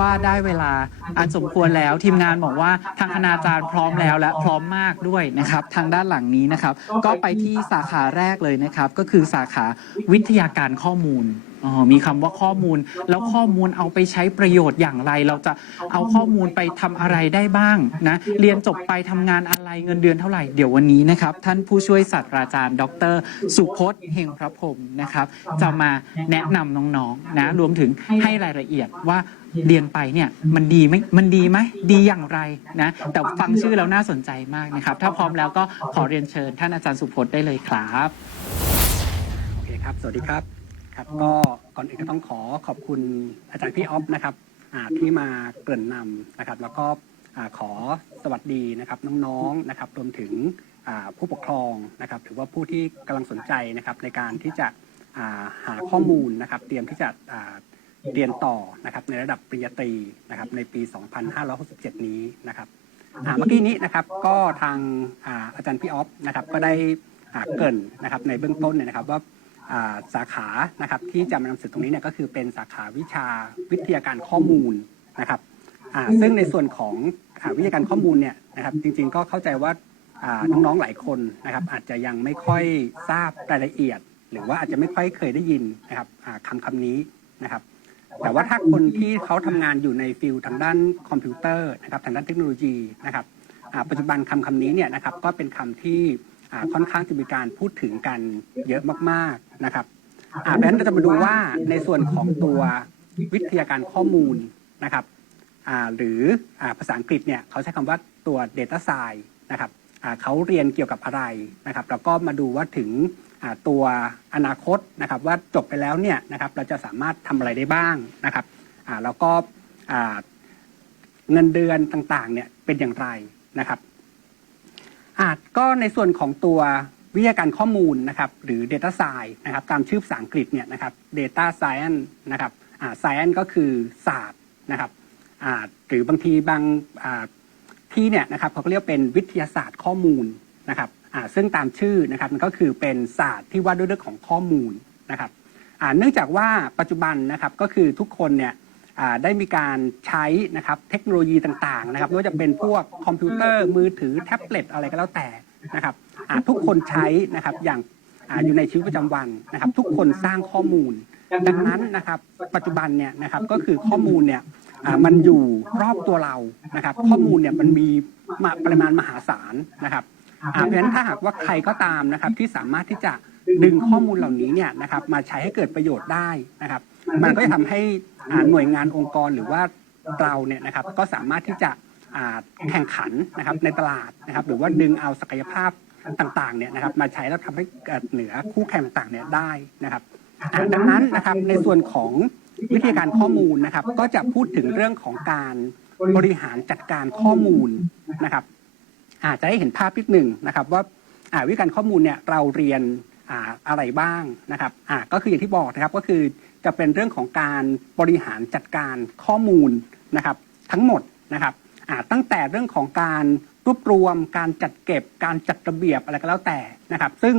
ว่าได้เวลาอันสมควรแล้วทีมงานบอกว่าทางคณาจารย์พร้อมแล้วและพร้อมมากด้วยนะครับ ทางด้านหลังนี้นะครับ ก็ไปที่สาขาแรกเลยนะครับ ก็คือสาขาวิทยาการข้อมูลอ๋อมีคำว่าข้อมูล แล้วข้อมูลเอาไปใช้ประโยชน์อย่างไร เราจะเอาข้อมูลไปทำอะไรได้บ้างนะ เรียนจบไปทำงานอะไร เงินเดือนเท่าไหร่เดี๋ยววันนี้นะครับ ท่านผู้ช่วยศาสตราจารย์ ดร สุพจน์เฮงพระพรมนะครับ จะมาแนะนำน้องๆนะรวมถึงให้รายละเอียดว่าเรียนไปเนี่ยมันดีไหมมันดีไหมดีอย่างไรนะแต่ฟังชื่อแล้วน่าสนใจมากนะครับ ถ้าพร้อมแล้วก็ขอเรียนเชิญ ท่านอาจารย์สุพจน์ได้เลยครับโอเคครับ สวัสดีครับครับก็ก่อนอื่นก็ต้องขอขอบคุณอาจารย์พี่ออฟนะครับที่มาเกริ่นนำนะครับ แล้วก็ ขอสวัสดีนะครับน้องๆนะครับรวมถึงผู้ปกครองนะครับหรือว่าผู้ที่กำลังสนใจนะครับในการที่จะาหาข้อมูลนะครับ เตรียมที่จะเรียนต่อนะครับในระดับปริญญาตรีนะครับในปี 2567 นี้นะครับเมื่อกี้นี้นะครับก็ทางอาจารย์พี่ออฟนะครับก็ได้อ่าเกินนะครับในเบื้องต้นเนี่ยนะครับว่าอ่าสาขานะครับที่จะมานำเสนอตรงนี้เนี่ยก็คือเป็นสาขาวิชาวิทยาการข้อมูลนะครับ อ่าซึ่งในส่วนของอ่าวิทยาการข้อมูลเนี่ยนะครับจริงๆก็เข้าใจว่าอ่าน้องๆหลายคนนะครับอาจจะยังไม่ค่อยทราบรายละเอียด หรือว่าอาจจะไม่ค่อยเคยได้ยินนะครับอ่าคำคำนี้นะครับแต่ว่าถ้าคนที่เขาทำงานอยู่ในฟิลทางด้านคอมพิวเตอร์นะครับทางด้านเทคโนโลยีนะครับปัจจุบันคำคำนี้เนี่ยนะครับก็เป็นคำที่ค่อนข้างจะมีการพูดถึงกันเยอะมากๆนะครับอ่าเพราะฉะนั้นเราจะมาดูว่าในส่วนของตัววิทยาการข้อมูลนะครับ หรืออภาษาอังกฤษเนี่ยเขาใช้คำว่าตัว Data Science นะครับเขาเรียนเกี่ยวกับอะไรนะครับแล้วก็มาดูว่าถึงตัวอนาคตนะครับว่าจบไปแล้วเนี่ยนะครับเราจะสามารถทำอะไรได้บ้างนะครับแล้วก็เงินเดือนต่างๆเนี่ยเป็นอย่างไรนะครับก็ในส่วนของตัววิทยาการข้อมูลนะครับหรือ Data Science นะครับตามชื่อภาษาอังกฤษเนี่ยนะครับ Data Science นะครับ Science ก็คือศาสตร์นะครับ หรือบางทีบางที่เนี่ยนะครับเขาก็เรียกเป็นวิทยาศาสตร์ข้อมูลนะครับซึ่งตามชื่อนะครับมันก็คือเป็นศาสตร์ที่ว่าด้วยเรื่องของข้อมูลนะครับเนื่องจากว่าปัจจุบันนะครับก็คือทุกคนเนี่ยได้มีการใช้นะครับเทคโนโลยีต่างๆนะครับไม่ว่าจะเป็นพวกคอมพิวเตอร์มือถือแท็บเล็ตอะไรก็แล้วแต่นะครับทุกคนใช้นะครับอย่างออยู่ในชีวิตประจำวันนะครับ ทุกคนสร้างข้อมูล ดังนั้นนะครับ ปัจจุบันเนี่ยนะครับก็คือข้อมูลเนี่ย มันอยู่รอบตัวเรานะครับ ข้อมูลเนี่ยมันมีมาปริมาณมหาศาลนะครับอ่าเพราะฉะนั้นถ้าหากว่าใครก็ตามนะครับที่สามารถที่จะดึงข้อมูลเหล่านี้เนี่ยนะครับมาใช้ให้เกิดประโยชน์ได้นะครับ มันก็จะทำให้อ่าหน่วยงานองค์กรหรือว่าเราเนี่ยนะครับก็สามารถที่จะอ่าแข่งขันนะครับในตลาดนะครับ หรือว่าดึงเอาศักยภาพต่างๆเนี่ยนะครับมาใช้แล้วทำให้เกิดเหนือคู่แข่งต่างๆเนี่ยได้นะครับอ่าดังนั้นนะครับในส่วนของ วิธีการข้อมูลนะครับ ก็จะพูดถึงเรื่องของการบริหารจัดการข้อมูลนะครับอาจจะให้เห็นภาพนิดหนึ่งนะครับ ว่าวิธีการข้อมูลเนี่ยเราเรียนอะไรบ้างนะครับก็คืออย่างที่บอกนะครับก็คือจะเป็นเรื่องของการบริหารจัดการข้อมูลนะครับ ทั้งหมดนะครับตั้งแต่เรื่องของการรวบรวม การจัดเก็บ การจัดระเบียบอะไรก็แล้วแต่นะครับ ซึ่ง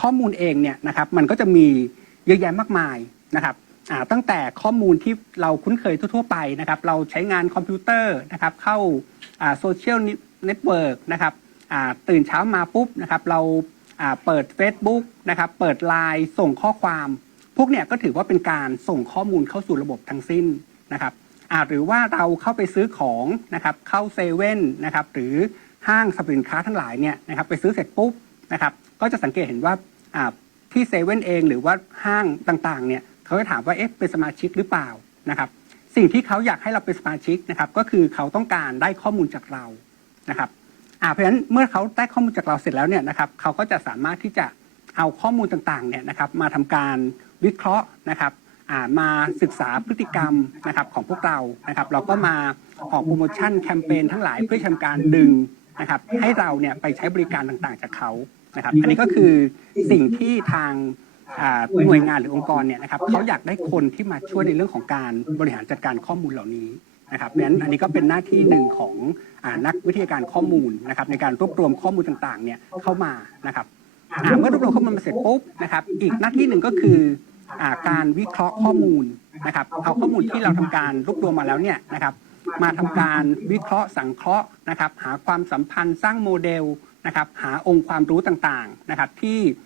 ข้อมูลเองเนี่ยนะครับมันก็จะมีเยอะแยะมากมายนะครับ ตั้งแต่ข้อมูลที่เราคุ้นเคยทั่ว ๆ ไปนะครับ เราใช้งานคอมพิวเตอร์นะครับ เข้าโซเชียลเน็ตเวิร์กนะครับตื่นเช้ามาปุ๊บนะครับ เราเปิด Facebook นะครับ เปิดไลน์ส่งข้อความ พวกเนี้ยก็ถือว่าเป็นการส่งข้อมูลเข้าสู่ระบบทั้งสิ้นนะครับหรือว่าเราเข้าไปซื้อของนะครับ เข้าเซเว่นนะครับ หรือห้างสรรพสินค้าทั้งหลายเนี่ยนะครับ ไปซื้อเสร็จปุ๊บนะครับ ก็จะสังเกตเห็นว่าอ่าที่เซเว่นเองหรือว่าห้างต่างๆเนี่ย เขาจะถามว่าเอ๊ะเป็นสมาชิกหรือเปล่านะครับ สิ่งที่เขาอยากให้เราเป็นสมาชิกนะครับ ก็คือเขาต้องการได้ข้อมูลจากเรานะครับอ่าเพราะฉะนั้นเมื่อเขาได้ข้อมูลจากเราเสร็จแล้วเนี่ยนะครับเขาก็จะสามารถที่จะเอาข้อมูลต่างๆเนี่ยนะครับ มาทำการวิเคราะห์นะครับอ่ามาศึกษาพฤติกรรมนะครับของพวกเรานะครับ เราก็มาออกโปรโมชั่นแคมเปญทั้งหลายเพื่อทำการดึงนะครับ ให้เราเนี่ยไปใช้บริการต่างๆจากเขานะครับ อันนี้ก็คือสิ่งที่ทาง หน่วยงานหรือองค์กรเนี่ยนะครับเขาอยากได้คนที่มาช่วยในเรื่องของการบริหารจัดการข้อมูลเหล่านี้นะครับเพราะฉะนั้นอันนี้ก็เป็นหน้าที่หนึ่งของอานักวิทยาการข้อมูลนะครับในการรวบรวมข้อมูลต่างๆเนี่ยเข้ามานะครับอ่าเมื่อรวบรวมข้อมูลมาเสร็จปุ๊บนะครับอีกหน้าที่หนึ่งก็คืออาการวิเคราะห์ข้อมูลนะครับเอาข้อมูลที่เราทำการรวบรวมมาแล้วเนี่ยนะครับมาทำการวิเคราะห์สังเคราะห์นะครับหาความสัมพันธ์สร้างโมเดลนะครับหาองค์ความรู้ต่างๆนะครับที่อ่า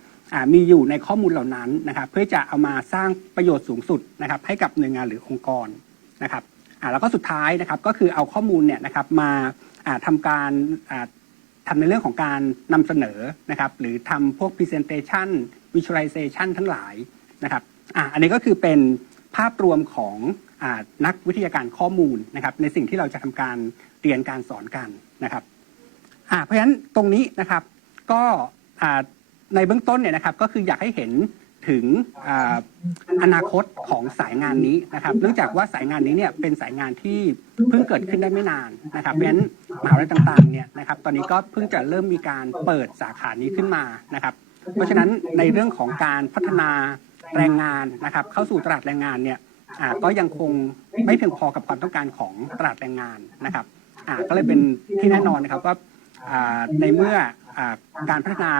มีอยู่ในข้อมูลเหล่านั้นนะครับ เพื่อจะเอามาสร้างประโยชน์สูงสุดนะครับ ให้กับหน่วยงานหรือองค์กรนะครับแล้วก็สุดท้ายนะครับก็คือเอาข้อมูลเนี่ยนะครับมาอ่าทำการอ่าทำในเรื่องของการนำเสนอนะครับหรือทำพวก Presentation Visualization ทั้งหลายนะครับออันนี้ก็คือเป็นภาพรวมของอนักวิทยาการข้อมูลนะครับ ในสิ่งที่เราจะทำการเรียนการสอนกันนะครับเพราะฉะนั้นตรงนี้นะครับก็ ในเบื้องต้นเนี่ยนะครับก็คืออยากให้เห็นถึงอ่าอนาคตของสายงานนี้นะครับ เนื่องจากว่าสายงานนี้เนี่ยเป็นสายงานที่เพิ่งเกิดขึ้นได้ไม่นานนะครับเพราะฉะนั้นมหาวิทยาลัยต่างๆเนี่ยนะครับตอนนี้ก็เพิ่งจะเริ่มมีการเปิดสาขานี้ขึ้นมานะครับ เพราะฉะนั้นในเรื่องของการพัฒนาแรงงานนะครับ เข้าสู่ตลาดแรงงานเนี่ยอ่าก็ยังคงไม่เพียงพอกับความต้องการของตลาดแรงงานนะครับอ่าก็เลยเป็นที่แน่นอนนะครับว่าอ่าในเมื่ออาการพัฒนา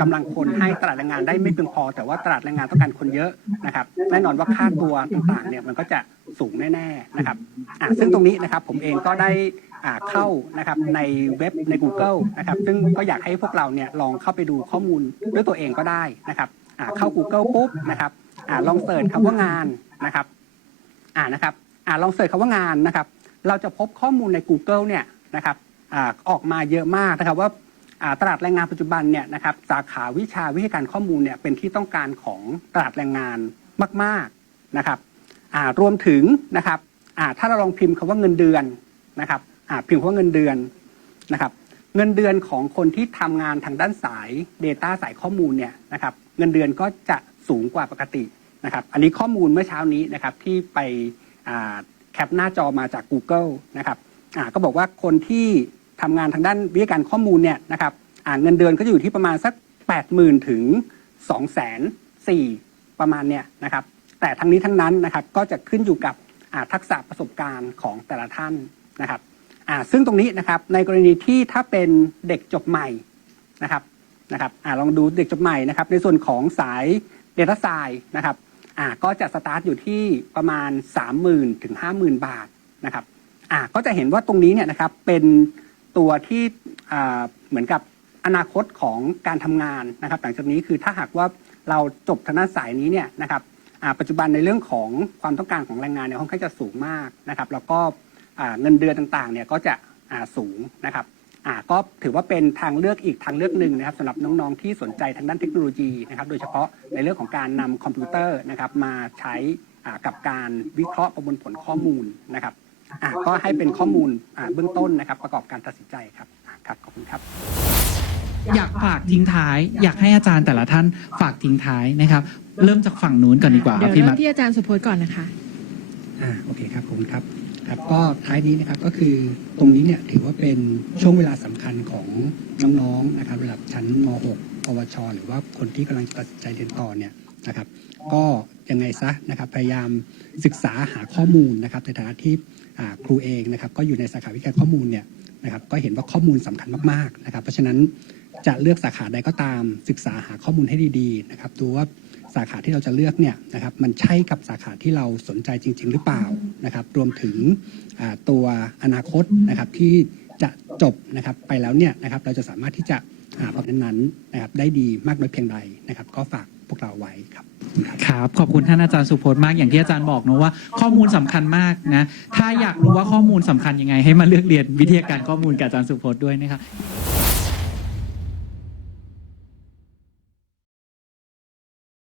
กำลังคนให้ตลาดแรงงานได้ไม่เพียงพอ แต่ว่าตลาดแรงงานต้องการคนเยอะนะครับแน่นอนว่าค่าตัวต่างๆเนี่ยมันก็จะสูงแน่ๆนะครับอ่าซึ่งตรงนี้นะครับผมเองก็ได้อ่าเข้านะครับในเว็บใน Google นะครับซึ่งก็อยากให้พวกเราเนี่ยลองเข้าไปดูข้อมูลด้วยตัวเองก็ได้นะครับอ่าเข้า Google ปุ๊บนะครับอ่าลองเสิร์ชคำว่างานนะครับอ่านะครับอ่าลองเสิร์ชคำว่างานนะครับ เราจะพบข้อมูลใน Google เนี่ยนะครับอ่าออกมาเยอะมากนะครับว่า ตลาดแรงงานปัจจุบันเนี่ยนะครับสาขาวิชาวิทยาการข้อมูลเนี่ยเป็นที่ต้องการของตลาดแรงงานมากๆนะครับรวมถึงนะครับถ้าเราลองพิมพ์คำว่าเงินเดือนนะครับพิมพ์คำว่าเงินเดือนนะครับเงินเดือนของคนที่ทำงานทางด้านสาย Data สายข้อมูลเนี่ยนะครับเงินเดือนก็จะสูงกว่าปกตินะครับอันนี้ข้อมูลเมื่อเช้านี้นะครับที่ไปแคปหน้าจอมาจาก Google นะครับก็บอกว่าคนที่ ทำงานทางด้านวิทยาการข้อมูลเนี่ยนะครับอ่าเงินเดือนก็จะอยู่ที่ประมาณสัก 80,000 ถึง204,000ประมาณเนี่ยนะครับ แต่ทั้งนี้ทั้งนั้นนะครับก็จะขึ้นอยู่กับทักษะประสบการณ์ของแต่ละท่านนะครับซึ่งตรงนี้นะครับในกรณีที่ถ้าเป็นเด็กจบใหม่นะครับนะครับอลองดูเด็กจบใหม่นะครับ ในส่วนของสาย Data s c i e n c e นะครับก็จะสตาร์ทอยู่ที่ประมาณ 30,000 ถึง 50,000 บาทนะครับก็จะเห็นว่าตรงนี้เนี่ยนะครับเป็น ตัวที่เหมือนกับอนาคตของการทำงานนะครับ หลังจากนี้คือถ้าหากว่าเราจบทางด้านสายนี้เนี่ยนะครับปัจจุบันในเรื่องของความต้องการของแรงงานเนี่ยค่อนข้างจะสูงมากนะครับ แล้วก็เงินเดือนต่างๆเนี่ยก็จะสูงนะครับก็ถือว่าเป็นทางเลือกอีกทางเลือกหนึ่งนะครับสำหรับน้องๆที่สนใจทางด้านเทคโนโลยีนะครับโดยเฉพาะในเรื่องของการนำคอมพิวเตอร์นะครับมาใช้กับการวิเคราะห์ประมวลผลข้อมูลนะครับ อ่าก็ให้เป็นข้อมูลอ่าเบื้องต้นนะครับ ประกอบการตัดสินใจครับอ่าครับขอบคุณครับ อยากฝากทิ้งท้าย อยากให้อาจารย์แต่ละท่านฝากทิ้งท้ายนะครับ เริ่มจากฝั่งนู้นก่อนดีกว่าคเดี๋รับยวพี่เริ่มัมดที่อาจารย์สุพจน์ก่อนนะคะ อ่าโอเคครับขอบคุณครับครับ ก็ท้ายนี้นะครับก็คือตรงนี้เนี่ยถือว่าเป็นช่วงเวลาสำคัญของน้องๆนะครับระดับชั้นม .6 ปวช หรือว่าคนที่กำลังตัดสินใจเรียนต่อเนี่ยนะครับ ก็ยังไงซะนะครับพยายามศึกษาหาข้อมูลนะครับในฐานะที่อ่า ครูเองนะครับก็อยู่ในสาขาวิทยาข้อมูลเนี่ยนะครับก็เห็นว่าข้อมูลสำคัญมากๆนะครับ เพราะฉะนั้นจะเลือกสาขาใดก็ตามศึกษาหาข้อมูลให้ดีๆนะครับดูว่าสาขาที่เราจะเลือกเนี่ยนะครับมันใช่กับสาขาที่เราสนใจจริง ๆ หรือเปล่านะครับ รวมถึงตัวอนาคตนะครับที่จะจบนะครับไปแล้วเนี่ยนะครับเราจะสามารถที่จะหาประเด็นนั้นๆนะครับได้ดีมากน้อยเพียงใดนะครับ ก็ฝากพวกเราไว้ครับ ครับขอบคุณท่านอาจารย์สุพจน์มากอย่างที่อาจารย์บอกนะว่าข้อมูลสำคัญมากนะ ถ้าอยากรู้ว่าข้อมูลสำคัญยังไง ให้มาเลือกเรียนวิทยาการข้อมูลกับอาจารย์สุพจน์ด้วยนะครับ